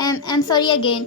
I'm sorry again,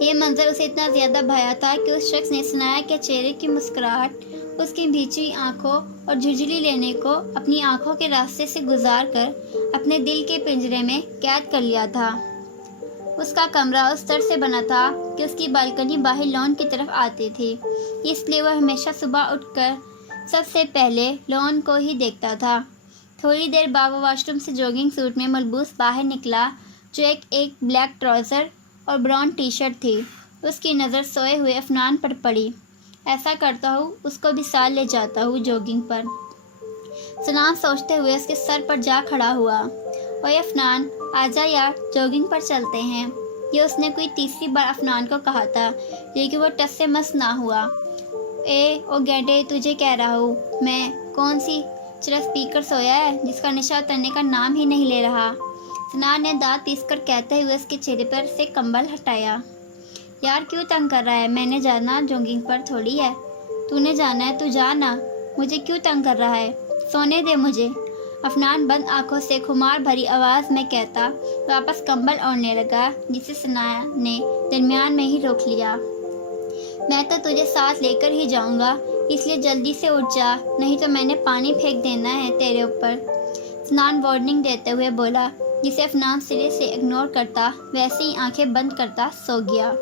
یہ منظر اسے اتنا زیادہ بھایا تھا کہ اس شخص نے ثنایا کے چہرے کی مسکراہٹ، اس کی بھیجی آنکھوں اور جھجھلی لینے کو اپنی آنکھوں کے راستے سے گزار کر اپنے دل کے پنجرے میں قید کر لیا تھا۔ اس کا کمرہ اس طرح سے بنا تھا کہ اس کی بالکنی باہر لان کی طرف آتی تھی، اس لیے وہ ہمیشہ صبح اٹھ کر سب سے پہلے لان کو ہی دیکھتا تھا۔ تھوڑی دیر بعد وہ واش روم سے جوگنگ سوٹ میں ملبوس باہر نکلا، جو ایک بلیک ٹراؤزر اور براؤن ٹی شرٹ تھی۔ اس کی نظر سوئے ہوئے افنان پر پڑی۔ ایسا کرتا ہوں اس کو بھی ساتھ لے جاتا ہوں جوگنگ پر، سنان سوچتے ہوئے اس کے سر پر جا کھڑا ہوا۔ اوے افنان، آجا یار، جوگنگ پر چلتے ہیں۔ یہ اس نے کوئی تیسری بار افنان کو کہا تھا، لیکن وہ ٹس سے مس نہ ہوا۔ او گینڈے، تجھے کہہ رہا ہوں میں، کون سی چرا اسپیکر سویا ہے جس کا نشہ اترنے کا نام ہی نہیں لے رہا؟ سنان نے دانت پیس کر کہتے ہوئے اس کے چہرے پر سے کمبل ہٹایا۔ یار کیوں تنگ کر رہا ہے؟ میں نے جانا جوگنگ پر تھوڑی ہے۔ تو نے جانا ہے تو جانا، مجھے کیوں تنگ کر رہا ہے؟ سونے دے مجھے، افنان بند آنکھوں سے خمار بھری آواز میں کہتا واپس کمبل اوڑھنے لگا، جسے ثنایا نے درمیان میں ہی روک لیا۔ میں تو تجھے ساتھ لے کر ہی جاؤں گا، اس لیے جلدی سے اٹھ جا، نہیں تو میں نے پانی پھینک دینا ہے تیرے اوپر، سنان وارننگ دیتے ہوئے بولا، جسے افنان سرے سے اگنور کرتا ویسے ہی آنکھیں بند کرتا سو گیا۔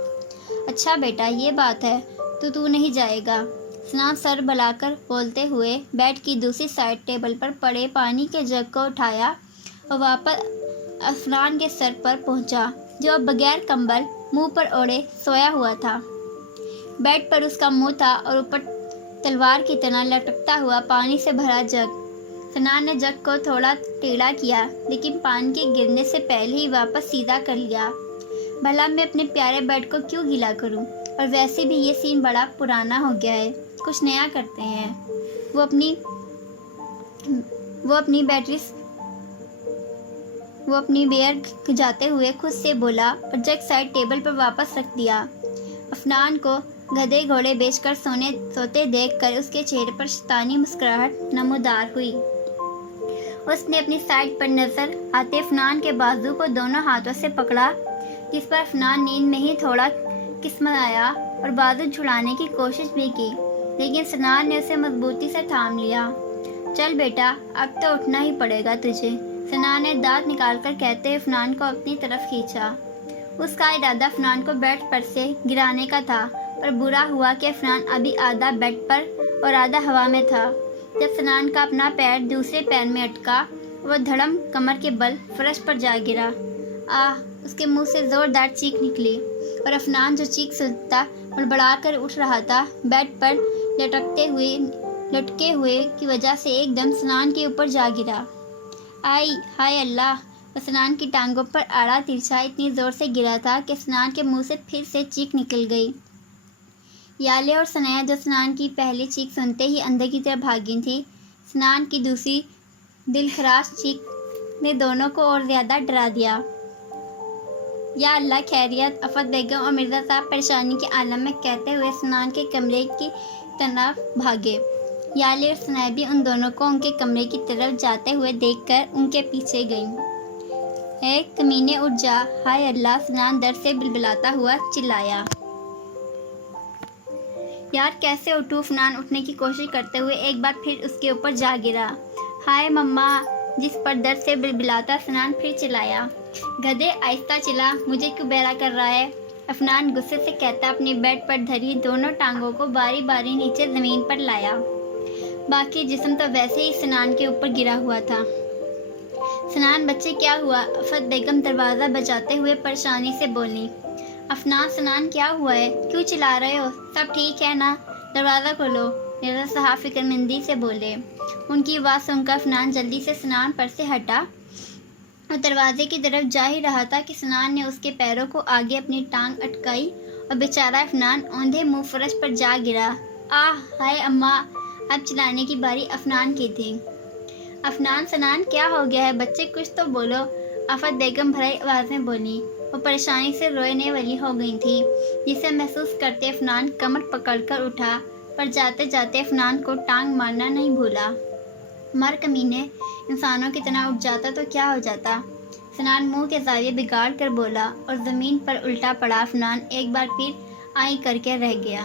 اچھا بیٹا، یہ بات ہے تو نہیں جائے گا، سنان سر بلا کر بولتے ہوئے بیڈ کی دوسری سائڈ ٹیبل پر پڑے پانی کے جگ کو اٹھایا اور واپس افنان کے سر پر پہنچا، جو اب بغیر کمبل منہ پر اوڑھے سویا ہوا تھا۔ بیڈ پر اس کا منہ تھا اور اوپر تلوار کی طرح لٹکتا ہوا پانی سے بھرا جگ۔ سنان نے جگ کو تھوڑا ٹیڑھا کیا، لیکن پانی کے گرنے سے پہلے ہی واپس سیدھا کر لیا۔ بھلا میں اپنے پیارے بیڈ کو کیوں گیلا کروں؟ اور ویسے بھی یہ سین بڑا پرانا ہو گیا ہے، کچھ نیا کرتے ہیں۔ وہ اپنی بیئر جاتے ہوئے خود سے بولا اور جگ سائڈ ٹیبل پر واپس رکھ دیا۔ افنان کو گدھے گھوڑے بیچ کر سوتے دیکھ کر اس کے چہرے پر شیطانی مسکراہٹ نمودار ہوئی۔ اس نے اپنی سائڈ پر نظر آتے افنان کے بازو کو دونوں ہاتھوں سے پکڑا، جس پر افنان نیند میں ہی تھوڑا کسمایا اور بازو چھڑانے کی کوشش بھی کی، لیکن سنان نے اسے مضبوطی سے تھام لیا۔ چل بیٹا، اب تو اٹھنا ہی پڑے گا تجھے، سنان نے دانت نکال کر کہتے افنان کو اپنی طرف کھینچا۔ اس کا ارادہ افنان کو بیڈ پر سے گرانے کا تھا، پر برا ہوا کہ افنان ابھی آدھا بیڈ پر اور آدھا ہوا میں تھا۔ جب سنان کا اپنا پیر دوسرے پیر میں اٹکا، وہ دھڑم کمر کے بل فرش پر جا گرا۔ آہ! اس کے منہ سے زوردار چیخ نکلی، اور افنان جو چیخ سنتا بڑبڑا کر اٹھ رہا تھا، بیڈ پر لٹکے ہوئے کی وجہ سے ایک دم سنان کے اوپر جا گرا۔ آئی ہائے اللہ! وہ سنان کی ٹانگوں پر آڑا ترچھا اتنی زور سے گرا تھا کہ سنان کے منہ سے پھر سے چیخ نکل گئی۔ یالے اور ثنایا، جو سنان کی پہلی چیخ سنتے ہی اندر کی طرف بھاگی تھی، سنان کی دوسری دلخراش چیخ نے دونوں کو اور زیادہ ڈرا دیا۔ یا اللہ خیریت! آفت بیگم اور مرزا صاحب پریشانی کے عالم میں کہتے ہوئے سنان کے کمرے کی طرف بھاگے۔ یالے اور ثنایا بھی ان دونوں کو ان کے کمرے کی طرف جاتے ہوئے دیکھ کر ان کے پیچھے گئیں۔ اے کمینے، اٹھ جا! ہائے اللہ! سنان درد سے بلبلاتا ہوا چلایا۔ یار کیسے اٹھوں؟ افنان اٹھنے کی کوشش کرتے ہوئے ایک بار پھر اس کے اوپر جا گرا۔ ہائے مما! جس پر درد سے بلبلاتا سنان پھر چلایا۔ گدھے، آہستہ چلا، مجھے کیوں بہرا کر رہا ہے؟ افنان غصے سے کہتا اپنی بیڈ پر دھری دونوں ٹانگوں کو باری باری نیچے زمین پر لایا۔ باقی جسم تو ویسے ہی سنان کے اوپر گرا ہوا تھا۔ سنان بچے کیا ہوا؟ آفت بیگم دروازہ بجاتے ہوئے پریشانی سے بولی۔ افنان، سنان کیا ہوا ہے؟ کیوں چلا رہے ہو؟ سب ٹھیک ہے نا؟ دروازہ کھولو، مرزا صاحب فکر مندی سے بولے۔ ان کی آواز سن کر افنان جلدی سے سنان پر سے ہٹا اور دروازے کی طرف جا ہی رہا تھا کہ سنان نے اس کے پیروں کو آگے اپنی ٹانگ اٹکائی اور بیچارہ افنان اوندھے منہ فرش پر جا گرا۔ آہ ہائے اماں! اب چلانے کی باری افنان کی تھی۔ افنان، سنان کیا ہو گیا ہے؟ بچے کچھ تو بولو، آفت بیگم بھرائی آواز میں بولی۔ وہ پریشانی سے رونے والی ہو گئی تھی، جسے محسوس کرتے افنان کمر پکڑ کر اٹھا، پر جاتے جاتے افنان کو ٹانگ مارنا نہیں بھولا۔ مر کمینے، انسانوں کی طرح اٹھ جاتا تو کیا ہو جاتا؟ سنان منہ کے زاویے بگاڑ کر بولا اور زمین پر الٹا پڑا افنان ایک بار پھر آئی کر کے رہ گیا۔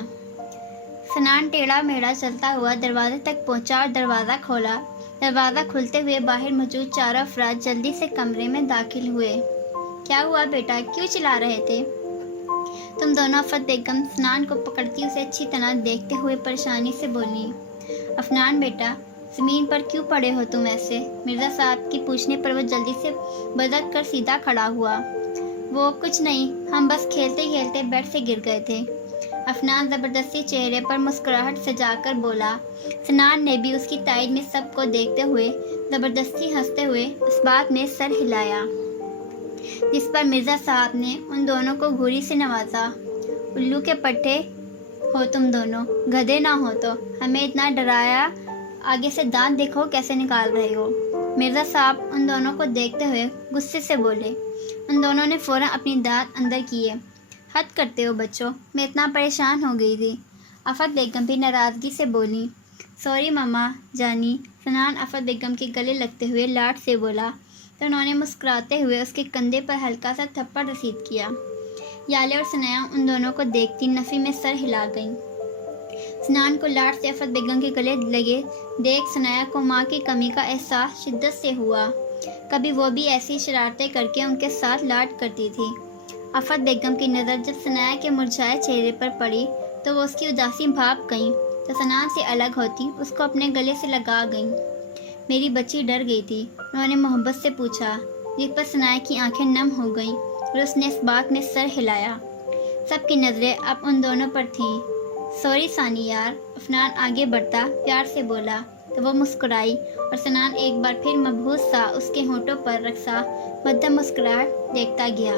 سنان ٹیڑھا میڑھا چلتا ہوا دروازے تک پہنچا اور دروازہ کھولا۔ دروازہ کھلتے ہوئے باہر موجود چاروں افراد جلدی سے کمرے میں داخل ہوئے۔ کیا ہوا بیٹا، کیوں چلا رہے تھے تم دونوں؟ آفت بیگم سنان کو پکڑتی اسے اچھی طرح دیکھتے ہوئے پریشانی سے بولی۔ افنان بیٹا، زمین پر کیوں پڑے ہو تم ایسے؟ مرزا صاحب کی پوچھنے پر وہ جلدی سے بدک کر سیدھا کھڑا ہوا۔ وہ کچھ نہیں، ہم بس کھیلتے کھیلتے بیڈ سے گر گئے تھے، افنان زبردستی چہرے پر مسکراہٹ سجا کر بولا۔ سنان نے بھی اس کی تائید میں سب کو دیکھتے ہوئے زبردستی ہنستے ہوئے اس بات میں سر ہلایا جس پر مرزا صاحب نے ان دونوں کو گھوری سے نوازا۔ الو کے پٹھے ہو تم دونوں، گدھے نہ ہو تو ہمیں اتنا ڈرایا، آگے سے دانت دیکھو کیسے نکال رہے ہو۔ مرزا صاحب ان دونوں کو دیکھتے ہوئے غصے سے بولے۔ ان دونوں نے فوراً اپنی دانت اندر کیے۔ حد کرتے ہو بچوں، میں اتنا پریشان ہو گئی تھی، آفت بیگم بھی ناراضگی سے بولی۔ سوری ماما جانی، سنان آفت بیگم کے گلے لگتے ہوئے لاڈ سے بولا تو انہوں نے مسکراتے ہوئے اس کے کندھے پر ہلکا سا تھپڑ رسید کیا۔ یالے اور ثنایا ان دونوں کو دیکھتی نفی میں سر ہلا گئیں۔ سنان کو لاڈ سے آفت بیگم کے گلے لگے دیکھ ثنایا کو ماں کی کمی کا احساس شدت سے ہوا۔ کبھی وہ بھی ایسی شرارتیں کر کے ان کے ساتھ لاڈ کرتی تھی۔ آفت بیگم کی نظر جب ثنایا کے مرجھائے چہرے پر پڑی تو وہ اس کی اداسی بھاپ گئیں تو سنان سے الگ ہوتی اس کو اپنے گلے سے لگا گئیں۔ میری بچی ڈر گئی تھی، انہوں نے محبت سے پوچھا، جس پر ثنایا کی آنکھیں نم ہو گئیں اور اس نے اس بات میں سر ہلایا۔ سب کی نظریں اب ان دونوں پر تھیں۔ سوری ثانی یار، افنان آگے بڑھتا پیار سے بولا تو وہ مسکرائی اور سنان ایک بار پھر مبہوت سا اس کے ہونٹوں پر رقصہ مدھم مسکراہٹ دیکھتا گیا۔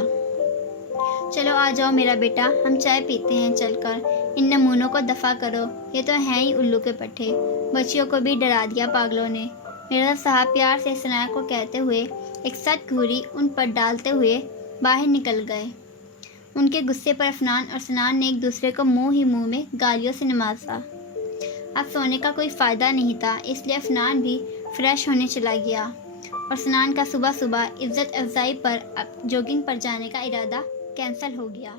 چلو آ جاؤ میرا بیٹا، ہم چائے پیتے ہیں چل کر، ان نمونوں کو دفع کرو، یہ تو ہیں ہی الو کے پٹھے، بچیوں کو بھی ڈرا دیا پاگلوں نے۔ مرزا صاحب پیار سے ثنایا کو کہتے ہوئے ایک سخت گھوری ان پر ڈالتے ہوئے باہر نکل گئے۔ ان کے غصے پر افنان اور سنان نے ایک دوسرے کو منہ ہی منہ میں گالیوں سے نوازا۔ اب سونے کا کوئی فائدہ نہیں تھا، اس لیے افنان بھی فریش ہونے چلا گیا اور سنان کا صبح صبح عزت افزائی پر اب جوگنگ پر جانے کا ارادہ کینسل ہو گیا۔